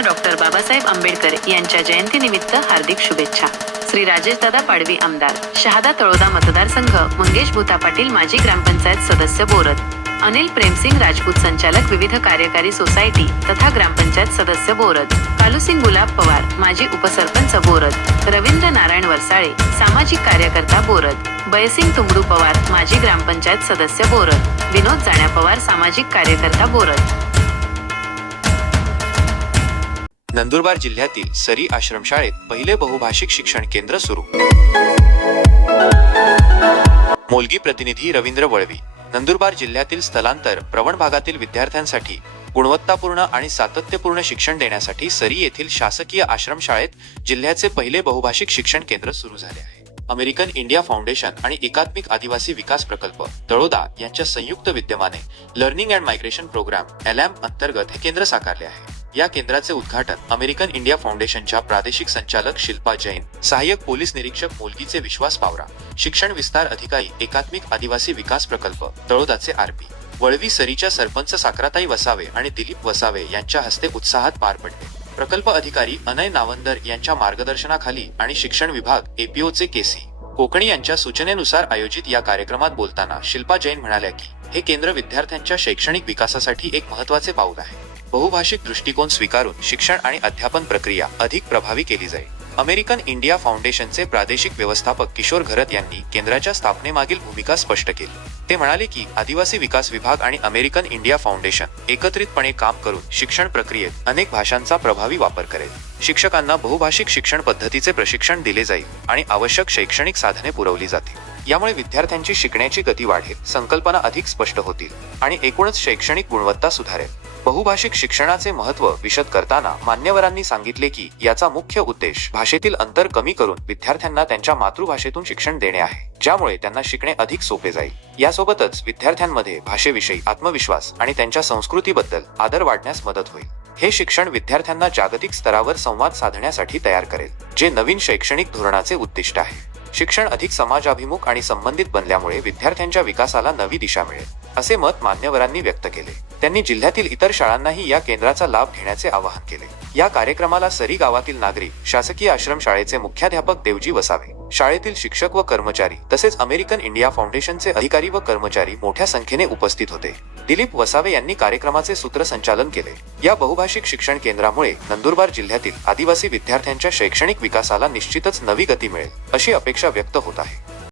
Doctor Babasaheb Ambedkar यांच्या जयंतीनिमित्त हार्दिक शुभेच्छा. श्री राजेशदादा पाडवी आमदार शहादा तळोदा मतदारसंघ मंगेश भूता पाटील माजी ग्रामपंचायत सदस्य बोरद अनिल प्रेमसिंग राजपूत संचालक विविध कार्यकारी सोसायटी तथा ग्रामपंचायत सदस्य बोरत कालूसिंग गुलाब पवार माजी उपसरपंच बोरत रवींद्र नारायण वरसाळे सामाजिक कार्यकर्ता बोरत बयसिंग तुंगडू पवार माजी ग्रामपंचायत सदस्य बोरत विनोद जाण्या पवार सामाजिक कार्यकर्ता बोरत नंदुरबार जिल्ह्यातील सरी आश्रमशाळेत पहिले बहुभाषिक शिक्षण केंद्र सुरू. मोलगी प्रतिनिधी रवींद्र वळवी. नंदुरबार जिल्ह्यातील स्थलांतर प्रवण भागातील विद्यार्थ्यांसाठी गुणवत्तापूर्ण आणि सातत्यपूर्ण शिक्षण देण्यासाठी सरी येथील शासकीय आश्रमशाळेत जिल्ह्याचे पहिले बहुभाषिक शिक्षण केंद्र सुरू झाले आहे. अमेरिकन इंडिया फाउंडेशन आणि एकात्मिक आदिवासी विकास प्रकल्प तळोदा यांच्या संयुक्त विद्यमाने लर्निंग अँड मायग्रेशन प्रोग्राम एलॅम अंतर्गत हे केंद्र साकारले आहे. या केंद्राचे उद्घाटन अमेरिकन इंडिया फाउंडेशनच्या प्रादेशिक संचालक शिल्पा जैन सहाय्यक पोलीस निरीक्षक मोलगीचे विश्वास पावरा शिक्षण विस्तार अधिकारी एकात्मिक आदिवासी विकास प्रकल्प तळोदाचे आरपी वळवी सरीच्या सरपंच साकराताई वसावे आणि दिलीप वसावे यांच्या हस्ते उत्साहात पार पडले. प्रकल्प अधिकारी अनय नावंदर यांच्या मार्गदर्शनाखाली आणि शिक्षण विभाग एपीओचे केसी कोकणी यांच्या सूचनेनुसार आयोजित या कार्यक्रमात बोलताना शिल्पा जैन म्हणाल्या की हे केंद्र विद्यार्थ्यांच्या शैक्षणिक विकासासाठी एक महत्त्वाचे पाऊल आहे. बहुभाषिक दृष्टिकोन स्वीकारून शिक्षण आणि अध्यापन प्रक्रिया अधिक प्रभावी केली जाईल. अमेरिकन इंडिया फाउंडेशनचे प्रादेशिक व्यवस्थापक किशोर घरत यांनी केंद्राच्या स्थापनेमागील भूमिका स्पष्ट केली. ते म्हणाले की आदिवासी विकास विभाग आणि अमेरिकन इंडिया फाउंडेशन एकत्रितपणे काम करून शिक्षण प्रक्रियेत अनेक भाषांचा प्रभावी वापर करेल. शिक्षकांना बहुभाषिक शिक्षण पद्धतीचे प्रशिक्षण दिले जाईल आणि आवश्यक शैक्षणिक साधने पुरवली जातील. यामुळे विद्यार्थ्यांची शिकण्याची गती वाढेल संकल्पना अधिक स्पष्ट होतील आणि एकूणच शैक्षणिक गुणवत्ता सुधारेल. बहुभाषिक शिक्षणाचे महत्त्व विशद करताना मान्यवरांनी सांगितले की याचा मुख्य उद्देश भाषेतील अंतर कमी करून विद्यार्थ्यांना त्यांच्या मातृभाषेतून शिक्षण देणे आहे ज्यामुळे त्यांना शिकणे अधिक सोपे जाईल. यासोबतच विद्यार्थ्यांमध्ये भाषेविषयी आत्मविश्वास आणि त्यांच्या संस्कृतीबद्दल आदर वाढण्यास मदत होईल. हे शिक्षण विद्यार्थ्यांना जागतिक स्तरावर संवाद साधण्यासाठी तयार करेल जे नवीन शैक्षणिक धोरणाचे उद्दिष्ट आहे. शिक्षण अधिक समाजाभिमुख आणि संबंधित बनल्यामुळे विद्यार्थ्यांच्या विकासाला नवी दिशा मिळेल. असे मत मान्यवरांनी व्यक्त केले. त्यांनी जिल्ह्यातील इतर शाळांनाही या केंद्राचा लाभ घेण्याचे आवाहन केले. या कार्यक्रमाला सरी गावातील नागरिक शासकीय आश्रम शाळेचे मुख्याध्यापक देवजी वसावे शाळेतील शिक्षक व कर्मचारी तसेच अमेरिकन इंडिया फाउंडेशनचे अधिकारी व कर्मचारी मोठ्या संख्येने उपस्थित होते. दिलीप वसावे यांनी कार्यक्रमाचे सूत्रसंचालन केले. या बहुभाषिक शिक्षण केंद्रामुळे नंदुरबार जिल्ह्यातील आदिवासी विद्यार्थ्यांच्या शैक्षणिक विकासाला निश्चितच नवी गती मिळेल अशी अपेक्षा व्यक्त होत आहे.